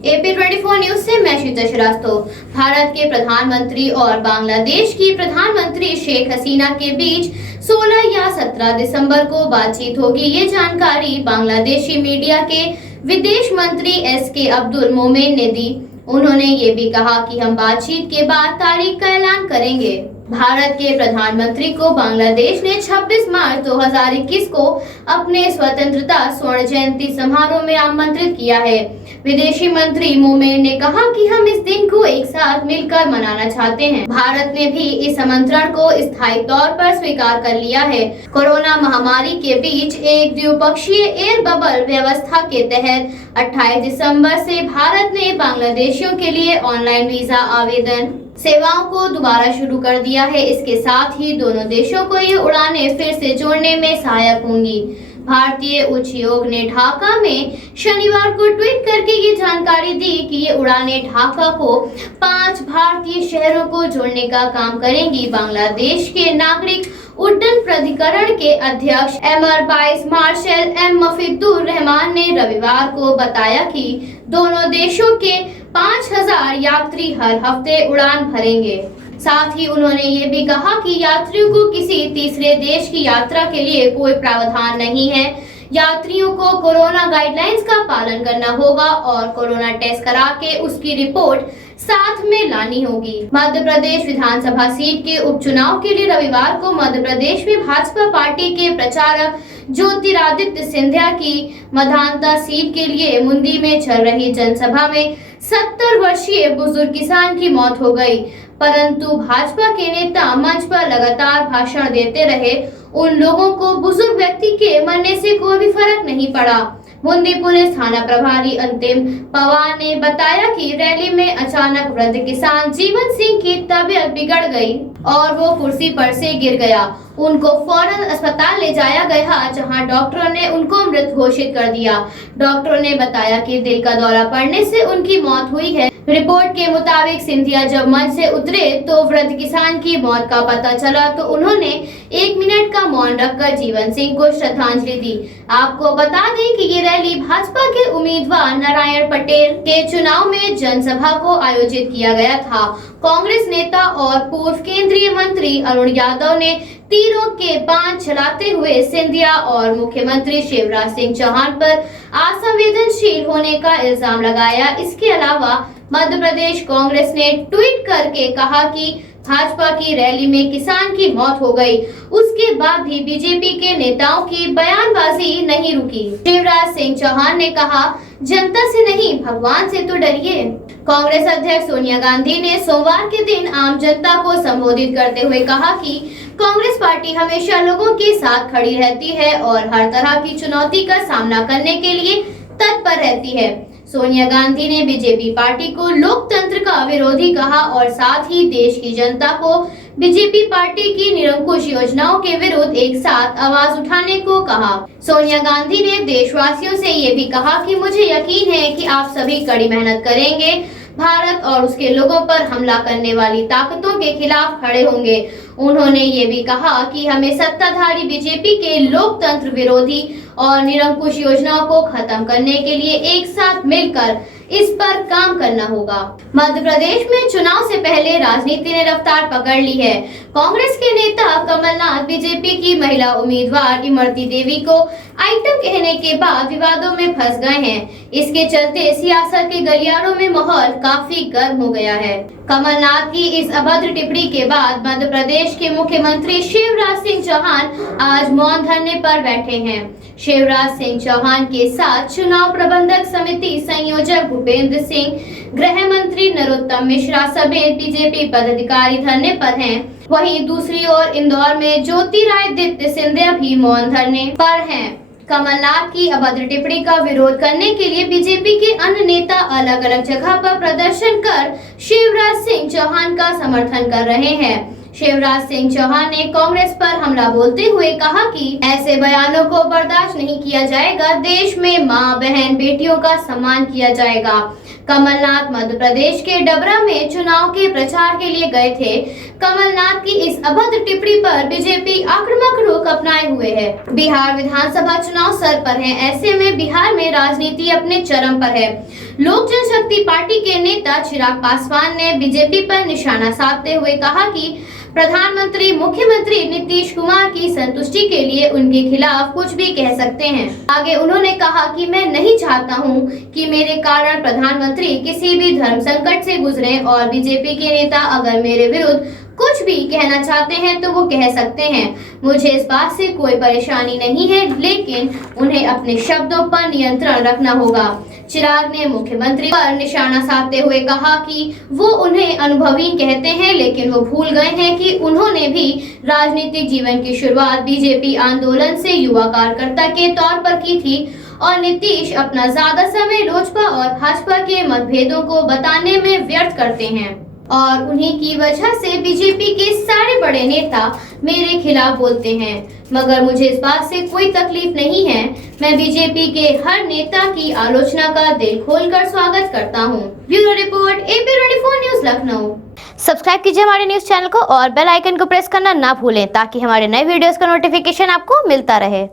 AP24 news से मैं शीता श्रीवास्तव। भारत के प्रधानमंत्री और बांग्लादेश की प्रधानमंत्री शेख हसीना के बीच 16 या 17 दिसंबर को बातचीत होगी। ये जानकारी बांग्लादेशी मीडिया के विदेश मंत्री SK अब्दुल मोमेन ने दी। उन्होंने ये भी कहा कि हम बातचीत के बाद तारीख का ऐलान करेंगे। भारत के प्रधानमंत्री को बांग्लादेश ने 26 मार्च 2021 को अपने स्वतंत्रता स्वर्ण जयंती समारोह में आमंत्रित किया है। विदेशी मंत्री मोमेन ने कहा कि हम इस दिन को एक साथ मिलकर मनाना चाहते हैं। भारत ने भी इस आमंत्रण को स्थायी तौर पर स्वीकार कर लिया है। कोरोना महामारी के बीच एक द्विपक्षीय एयर बबल व्यवस्था के तहत 28 दिसंबर से भारत ने बांग्लादेशियों के लिए ऑनलाइन वीजा आवेदन सेवाओं को दोबारा शुरू कर दिया है। इसके साथ ही दोनों देशों को ये उड़ानें फिर से जोड़ने में सहायक होंगी। भारतीय उच्चायोग ने ढाका में शनिवार को ट्वीट करके ये जानकारी दी कि ये उड़ानें ढाका को 5 भारतीय शहरों को जोड़ने का काम करेंगी। बांग्लादेश के नागरिक उड्डयन प्राधिकरण के अध्यक्ष air vice marshal M Mafidur Rahman ने रविवार को बताया कि दोनों देशों के 5000 यात्री हर हफ्ते उड़ान भरेंगे। साथ ही उन्होंने ये भी कहा कि यात्रियों को किसी तीसरे देश की यात्रा के लिए कोई प्रावधान नहीं है। यात्रियों को कोरोना गाइडलाइंस का पालन करना होगा और कोरोना टेस्ट करा के उसकी रिपोर्ट साथ में लानी होगी। मध्य प्रदेश विधानसभा सीट के उपचुनाव के लिए रविवार को मध्य प्रदेश में भाजपा पार्टी के प्रचारक ज्योतिरादित्य सिंधिया की मधानता सीट के लिए मुंदी में चल रही जनसभा में 70 वर्षीय बुजुर्ग किसान की मौत हो गई, परंतु भाजपा के नेता मंच पर लगातार भाषण देते रहे। उन लोगों को बुजुर्ग व्यक्ति के मरने से कोई भी फर्क नहीं पड़ा। मुंदी पुलिस थाना प्रभारी अंतिम पवार ने बताया कि रैली में अचानक वृद्ध किसान जीवन सिंह की तबीयत बिगड़ गई और वो कुर्सी पर से गिर गया। उनको फौरन अस्पताल ले जाया गया, जहां डॉक्टरों ने उनको मृत घोषित कर दिया। डॉक्टरों ने बताया कि दिल का दौरा पड़ने से उनकी मौत हुई है। रिपोर्ट के मुताबिक सिंधिया जब मंच से उतरे तो वृद्ध किसान की मौत का पता चला तो उन्होंने 1 मिनट का मौन रखकर जीवन सिंह को श्रद्धांजलि दी। आपको बता दें कि ये रैली भाजपा के उम्मीदवार नारायण पटेल के चुनाव में जनसभा को आयोजित किया गया था। कांग्रेस नेता और पूर्व केंद्रीय मंत्री अरुण यादव ने तीरों के बाण चलाते हुए सिंधिया और मुख्यमंत्री शिवराज सिंह चौहान पर असंवेदनशील होने का इल्जाम लगाया। इसके अलावा मध्य प्रदेश कांग्रेस ने ट्वीट करके कहा कि भाजपा की रैली में किसान की मौत हो गई, उसके बाद भी बीजेपी के नेताओं की बयानबाजी नहीं रुकी। शिवराज सिंह चौहान ने कहा, जनता से नहीं भगवान से तो डरिए। कांग्रेस अध्यक्ष सोनिया गांधी ने सोमवार के दिन आम जनता को संबोधित करते हुए कहा कि कांग्रेस पार्टी हमेशा लोगों के साथ खड़ी रहती है और हर तरह की चुनौती का सामना करने के लिए तत्पर रहती है। सोनिया गांधी ने बीजेपी पार्टी को लोकतंत्र का विरोधी कहा और साथ ही देश की जनता को बीजेपी पार्टी की निरंकुश योजनाओं के विरुद्ध एक साथ आवाज उठाने को कहा। सोनिया गांधी ने देशवासियों से ये भी कहा कि मुझे यकीन है कि आप सभी कड़ी मेहनत करेंगे, भारत और उसके लोगों पर हमला करने वाली ताकतों के खिलाफ खड़े होंगे। उन्होंने ये भी कहा कि हमें सत्ताधारी बीजेपी के लोकतंत्र विरोधी और निरंकुश योजनाओं को खत्म करने के लिए एक साथ मिलकर इस पर काम करना होगा। मध्य प्रदेश में चुनाव से पहले राजनीति ने रफ्तार पकड़ ली है। कांग्रेस के नेता कमलनाथ बीजेपी की महिला उम्मीदवार इमरती देवी को आइटम कहने के बाद विवादों में फंस गए हैं। इसके चलते सियासत के गलियारों में माहौल काफी गर्म हो गया है। कमलनाथ की इस अभद्र टिप्पणी के बाद मध्य प्रदेश के मुख्यमंत्री शिवराज सिंह चौहान आज मौन धरने पर बैठे हैं। शिवराज सिंह चौहान के साथ चुनाव प्रबंधक समिति संयोजक भूपेंद्र सिंह, गृह मंत्री नरोत्तम मिश्रा समेत बीजेपी पदाधिकारी धरने पर हैं। वहीं दूसरी ओर इंदौर में ज्योतिरादित्य सिंधिया भी मौन धरने पर हैं। कमलनाथ की अभद्र टिप्पणी का विरोध करने के लिए बीजेपी के अन्य नेता अलग अलग जगह पर प्रदर्शन कर शिवराज सिंह चौहान का समर्थन कर रहे हैं। शिवराज सिंह चौहान ने कांग्रेस पर हमला बोलते हुए कहा कि ऐसे बयानों को बर्दाश्त नहीं किया जाएगा। देश में मां, बहन, बेटियों का सम्मान किया जाएगा। कमलनाथ मध्य प्रदेश के डबरा में चुनाव के प्रचार के लिए गए थे। कमलनाथ की इस अभद्र टिप्पणी पर बीजेपी आक्रामक रुख अपनाए हुए है। बिहार विधानसभा चुनाव सर पर है। ऐसे में बिहार में राजनीति अपने चरम पर है। लोक जनशक्ति पार्टी के नेता चिराग पासवान ने बीजेपी पर निशाना साधते हुए कहा कि प्रधानमंत्री मुख्यमंत्री नीतीश कुमार की संतुष्टि के लिए उनके खिलाफ कुछ भी कह सकते हैं। आगे उन्होंने कहा कि मैं नहीं चाहता हूं कि मेरे कारण प्रधानमंत्री किसी भी धर्म संकट से गुजरे और बीजेपी के नेता अगर मेरे विरुद्ध कुछ भी कहना चाहते हैं तो वो कह सकते हैं। मुझे इस बात से कोई परेशानी नहीं है, लेकिन उन्हें अपने शब्दों पर नियंत्रण रखना होगा। चिराग ने मुख्यमंत्री पर निशाना साधते हुए कहा कि वो उन्हें अनुभवी कहते हैं, लेकिन वो भूल गए हैं कि उन्होंने भी राजनीतिक जीवन की शुरुआत बीजेपी आंदोलन से युवा कार्यकर्ता के तौर पर की थी और नीतीश अपना ज्यादा समय लोजपा और भाजपा के मतभेदों को बताने में व्यर्थ करते हैं और उन्हीं की वजह से बीजेपी के सारे बड़े नेता मेरे खिलाफ बोलते हैं। मगर मुझे इस बात से कोई तकलीफ नहीं है। मैं बीजेपी के हर नेता की आलोचना का दिल खोलकर स्वागत करता हूं। Bureau report AP24 news Lucknow. Subscribe कीजिए हमारे न्यूज चैनल को और बेल आइकन को प्रेस करना ना भूलें ताकि हमारे नए वीडियोस का नोटिफिकेशन आपको मिलता रहे।